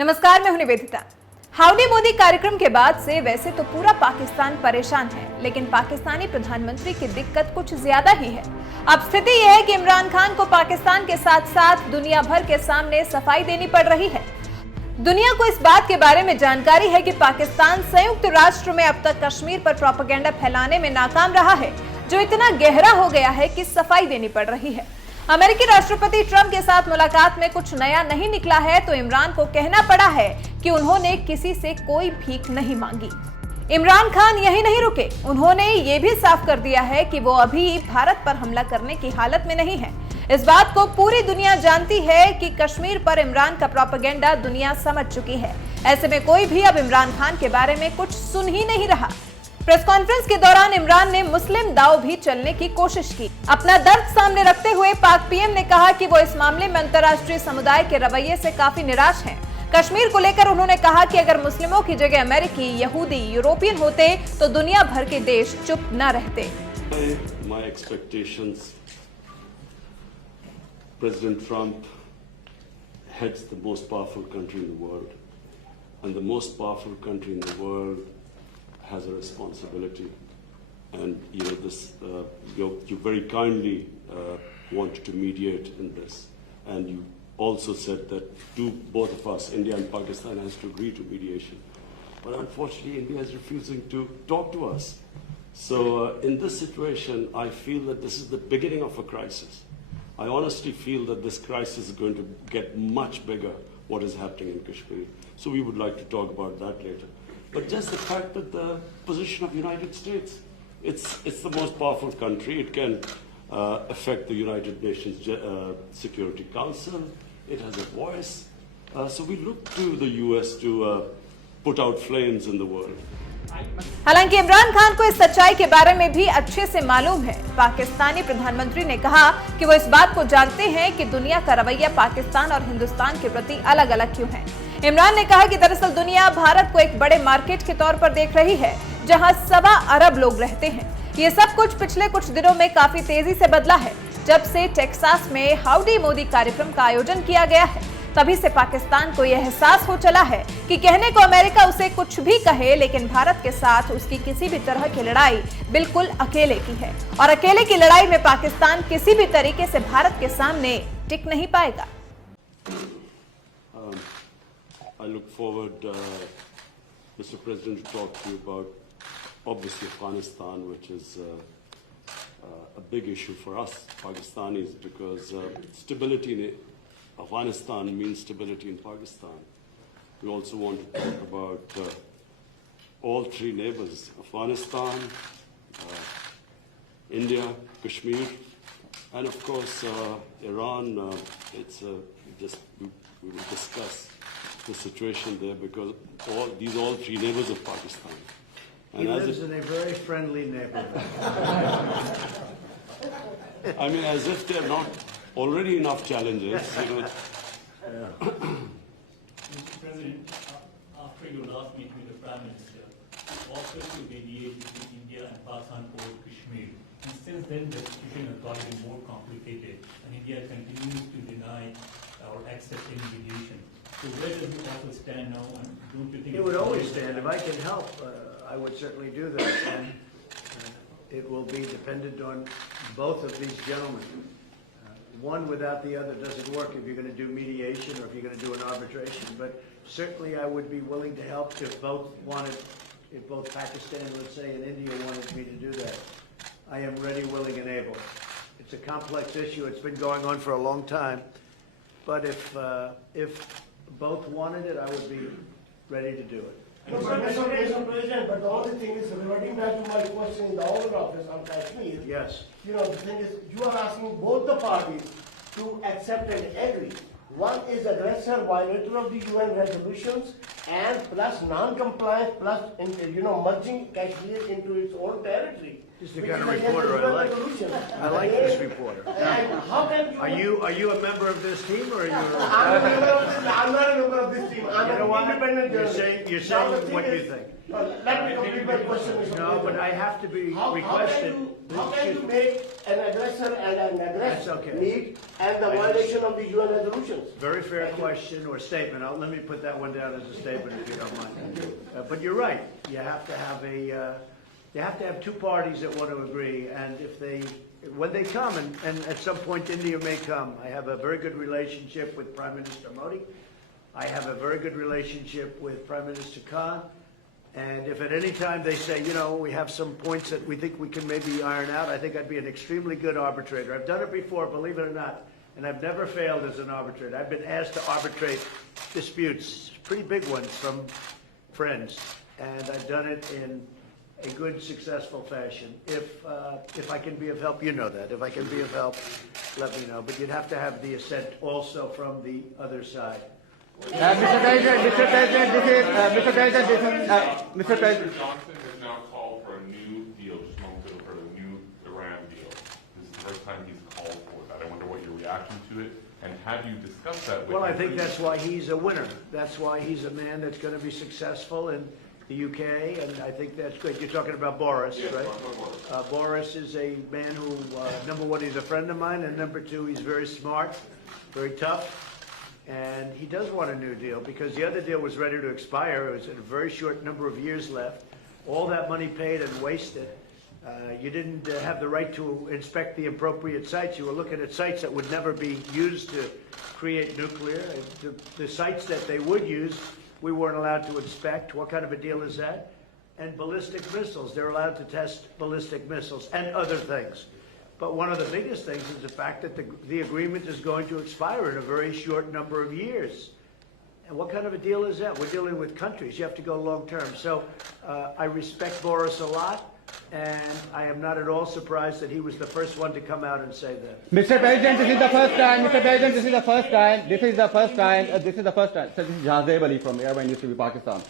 नमस्कार, मैं हूं निवेदिता। हाउडी मोदी कार्यक्रम के बाद से वैसे तो पूरा पाकिस्तान परेशान है, लेकिन पाकिस्तानी प्रधानमंत्री की दिक्कत कुछ ज्यादा ही है। अब स्थिति यह है कि इमरान खान को पाकिस्तान के साथ साथ दुनिया भर के सामने सफाई देनी पड़ रही है। दुनिया को इस बात के बारे में जानकारी है कि पाकिस्तान संयुक्त राष्ट्र में अब तक कश्मीर पर प्रोपेगेंडा फैलाने में नाकाम रहा है, जो इतना गहरा हो गया है कि सफाई देनी पड़ रही है। अमेरिकी राष्ट्रपति ट्रंप के साथ मुलाकात में कुछ नया नहीं निकला है, तो इमरान को कहना पड़ा है कि उन्होंने किसी से कोई भीख नहीं मांगी। इमरान खान यही नहीं रुके, उन्होंने ये भी साफ कर दिया है कि वो अभी भारत पर हमला करने की हालत में नहीं है। इस बात को पूरी दुनिया जानती है कि कश्मीर पर इमरान का प्रोपेगेंडा दुनिया समझ चुकी है। ऐसे में कोई भी अब इमरान खान के बारे में कुछ सुन ही नहीं रहा। प्रेस कॉन्फ्रेंस के दौरान इमरान ने मुस्लिम दाव भी चलने की कोशिश की। अपना दर्द सामने रखते हुए पाक पीएम ने कहा कि वो इस मामले में अंतर्राष्ट्रीय समुदाय के रवैये से काफी निराश हैं। कश्मीर को लेकर उन्होंने कहा कि अगर मुस्लिमों की जगह अमेरिकी, यहूदी, यूरोपियन होते तो दुनिया भर के देश चुप न रहते। My expectations, President Trump heads the most powerful country in the world, and the most powerful country in the world has a responsibility. And you very kindly wanted to mediate in this, and you also said that both of us, India and Pakistan, has to agree to mediation. But unfortunately, India is refusing to talk to us. So in this situation, I feel that this is the beginning of a crisis. I honestly feel that this crisis is going to get much bigger, what is happening in Kashmir. So we would like to talk about that later. But just the fact that the position of the United States, it's the most powerful country. It can affect the United Nations Security Council. It has a voice. So we look to the US to put out flames in the world. हालांकि इमरान खान को इस सच्चाई के बारे में भी अच्छे से मालूम है। पाकिस्तानी प्रधानमंत्री ने कहा कि वो इस बात को जानते हैं कि दुनिया का रवैया पाकिस्तान और हिंदुस्तान के प्रति अलग अलग क्यों है। इमरान ने कहा कि दरअसल दुनिया भारत को एक बड़े मार्केट के तौर पर देख रही है, जहां 1.25 अरब लोग रहते हैं। ये सब कुछ पिछले कुछ दिनों में काफी तेजी से बदला है। जब से टेक्सास में हाउडी मोदी कार्यक्रम का आयोजन किया गया है, तभी से पाकिस्तान को यह एहसास हो चला है कि कहने को अमेरिका उसे कुछ भी कहे, लेकिन भारत के साथ उसकी किसी भी तरह की लड़ाई बिल्कुल अकेले की है, और अकेले की लड़ाई में पाकिस्तान किसी भी तरीके से भारत के सामने टिक नहीं पाएगा। I look forward, Mr. President, to talk to you about obviously Afghanistan, which is a big issue for us Pakistanis, because stability in Afghanistan means stability in Pakistan. We also want to talk about all three neighbors: Afghanistan, India, Kashmir, and of course Iran. We will discuss the situation there, because all three neighbors of Pakistan. And he lives in a very friendly neighborhood. I mean, as if there are not already enough challenges. Mr. President, after your last meeting with the Prime Minister, offered to mediate between India and Pakistan over Kashmir. And since then, the situation has gotten more complicated, and India continues to deny or accept any mediation. So where does the offer stand now, and don't you think It would always stand. If I can help, I would certainly do that. And it will be dependent on both of these gentlemen. One without the other doesn't work if you're going to do mediation or if you're going to do an arbitration. But certainly I would be willing to help if both Pakistan, let's say, and India wanted me to do that. I am ready, willing, and able. It's a complex issue. It's been going on for a long time. But if both wanted it, I would be ready to do it. Mr. President, but the only thing is, reverting back to my question in the Oval Office on Kashmir, Yes. the thing is, you are asking both the parties to accept and agree. One is aggressor, violator of the UN resolutions, and plus non-compliance, plus merging Kashmir into its own territory. This is the kind of reporter I like. I like this reporter. And how can you... Are you a member of this team, or are you? I'm not a member of this team. I'm You know an what? independent You're journalist. saying Now, the thing what you is- think. Let me complete my question, Mr. No, but President. I have to be How requested. can you make an aggressor and an aggressor That's okay. need and the violation of the UN resolutions. Very fair question or statement. Let me put that one down as a statement if you don't mind. But you're right. You have to have you have to have two parties that want to agree. And when they come, and at some point India may come, I have a very good relationship with Prime Minister Modi. I have a very good relationship with Prime Minister Khan. And if at any time they say, you know, we have some points that we think we can maybe iron out, I think I'd be an extremely good arbitrator. I've done it before, believe it or not, and I've never failed as an arbitrator. I've been asked to arbitrate disputes, pretty big ones from friends, and I've done it in a good, successful fashion. If I can be of help, you know that. If I can be of help, let me know. But you'd have to have the assent also from the other side. Mr. President, Mr. President, this is Mr. President, this is Mr. President. Mr. Johnson has now called for a new deal, just moments ago, for a new Iran deal. This is the first time he's called for that. I wonder what your reaction to it, and have you discussed that with him? Well, I think that's why he's a winner. That's why he's a man that's going to be successful in the UK, and I think that's good. You're talking about Boris, Yes, right? Boris. Boris is a man who, number one, he's a friend of mine, and number two, he's very smart, very tough. And he does want a new deal because the other deal was ready to expire. It was a very short number of years left. All that money paid and wasted. You didn't have the right to inspect the appropriate sites. You were looking at sites that would never be used to create nuclear. The sites that they would use, we weren't allowed to inspect. What kind of a deal is that? And ballistic missiles. They're allowed to test ballistic missiles and other things. But one of the biggest things is the fact that the agreement is going to expire in a very short number of years. And what kind of a deal is that? We're dealing with countries. You have to go long term. So I respect Boris a lot, and I am not at all surprised that he was the first one to come out and say that. Mr. President, this is the first time. Mr. President, this is the first time. This is the first time. This is the first time. So this is Jazeb Ali from Airline News TV Pakistan.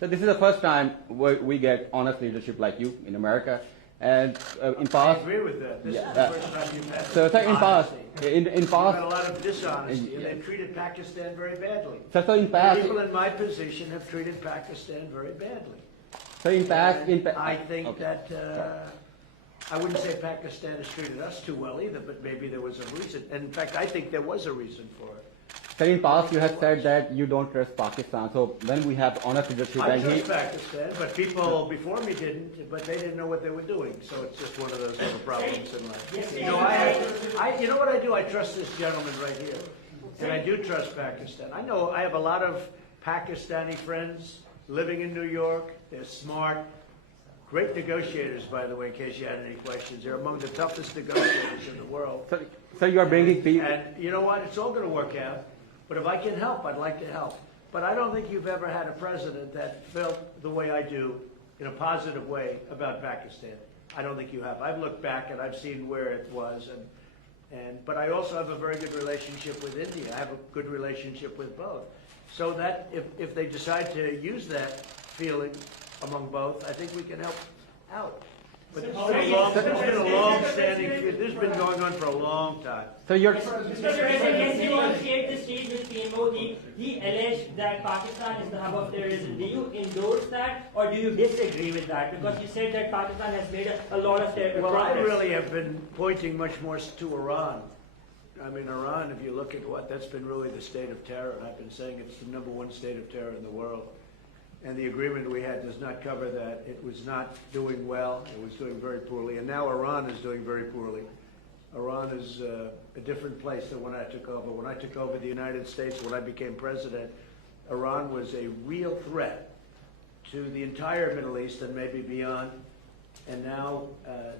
So this is the first time we get honest leadership like you in America. And in I past, agree with that. This Yeah. is the first time you've had so in past, honesty. in You've had a past, lot of dishonesty, and they've treated Pakistan very badly. so in past, People in my position have treated Pakistan very badly. so in past, And I think that, I wouldn't say Pakistan has treated us too well either, but maybe there was a reason. And in fact, I think there was a reason for it. so in past you have said that you don't trust Pakistan. So when we have honest leadership, I and he, trust Pakistan, but people before me didn't, but they didn't know what they were doing. So it's just one of those little problems in life. You know, you know what I do? I trust this gentleman right here. And I do trust Pakistan. I know I have a lot of Pakistani friends living in New York. They're smart. Great negotiators, by the way, in case you had any questions. They're among the toughest negotiators in the world. so you are bringing people. And you know what? It's all going to work out. But if I can help, I'd like to help. But I don't think you've ever had a president that felt the way I do in a positive way about Pakistan. I don't think you have. I've looked back and I've seen where it was. But I also have a very good relationship with India. I have a good relationship with both. So that if they decide to use that feeling among both, I think we can help out. But this has been a long-standing, this has been going on for a long time. So you're. Mr. President, yesterday on Share the Stage with PMO, he alleged that Pakistan is the hub of terrorism. Do you endorse that or do you disagree with that? Because you said that Pakistan has made a lot of progress. Well, I really have been pointing much more to Iran. I mean, Iran, if you look at that's been really the state of terror. And I've been saying it's the #1 state of terror in the world. And the agreement we had does not cover that. It was not doing well. It was doing very poorly. And now Iran is doing very poorly. Iran is a different place than when I took over. When I took over the United States, when I became president, Iran was a real threat to the entire Middle East and maybe beyond. And now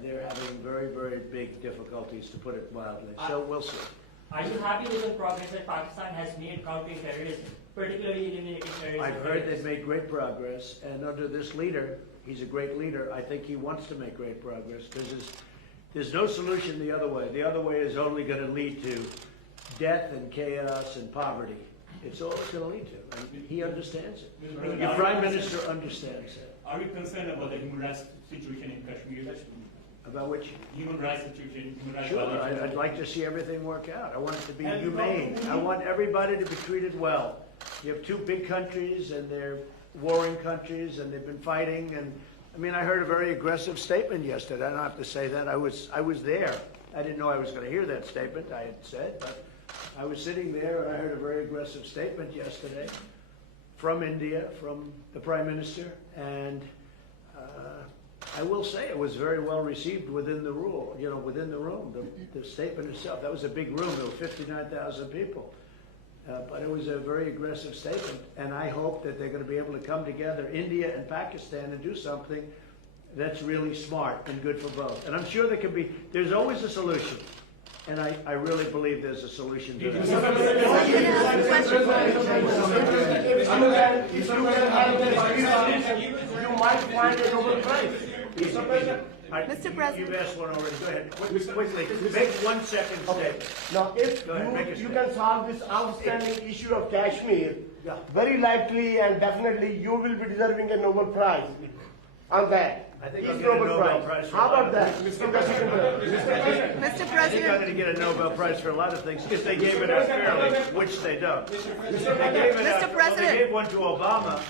they're having very, very big difficulties, to put it mildly. So we'll see. Are you happy with the progress that Pakistan has made countering terrorism, particularly eliminating terrorism? I've heard they've made great progress, and under this leader, he's a great leader. I think he wants to make great progress because there's no solution the other way. The other way is only going to lead to death and chaos and poverty. It's all it's going to lead to, and he understands it. The Prime Minister understands it. Are you concerned about the human rights situation in Kashmir? About which? Human rights situation, human rights Sure, violations. I'd like to see everything work out. I want it to be humane. I want everybody to be treated well. You have two big countries, and they're warring countries, and they've been fighting. And I mean, I heard a very aggressive statement yesterday. I don't have to say that. I was there. I didn't know I was going to hear that statement, I had said, but I was sitting there and I heard a very aggressive statement yesterday from India, from the Prime Minister, and I will say it was very well received within the within the room. The statement itself, that was a big room, there were 59,000 people. But it was a very aggressive statement, and I hope that they're going to be able to come together, India and Pakistan, and do something that's really smart and good for both. And I'm sure there's always a solution, and I really believe there's a solution to that. If you can have this, you might find a Nobel Prize. Mr. President. You've asked one already. Go ahead. Quickly. Make 1 second statement. Now, if Go ahead, make a you statement. can solve this outstanding issue of Kashmir, very likely and definitely you will be deserving a Nobel Prize on that. I think Each I'll get a Nobel Prize for How a lot about of that? things. Mr. President. I think I'm going to get a Nobel Prize for a lot of things if they gave it out fairly, which they don't. Mr. President. They gave one to Obama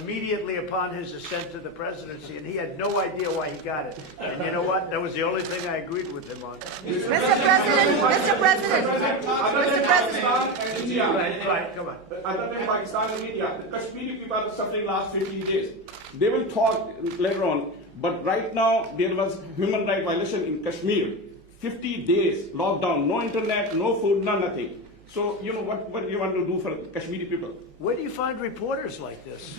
immediately upon his ascent to the presidency, and he had no idea why he got it. And you know what? That was the only thing I agreed with him on. Mr. President, Mr. President, Mr. President. Right, come on. Other than Pakistan and India, the Kashmiri people are suffering last 15 days. They will talk later on, but right now there was human rights violation in Kashmir. 50 days lockdown, no internet, no food, no nothing. So, you know, what do you want to do for Kashmiri people? Where do you find reporters like this?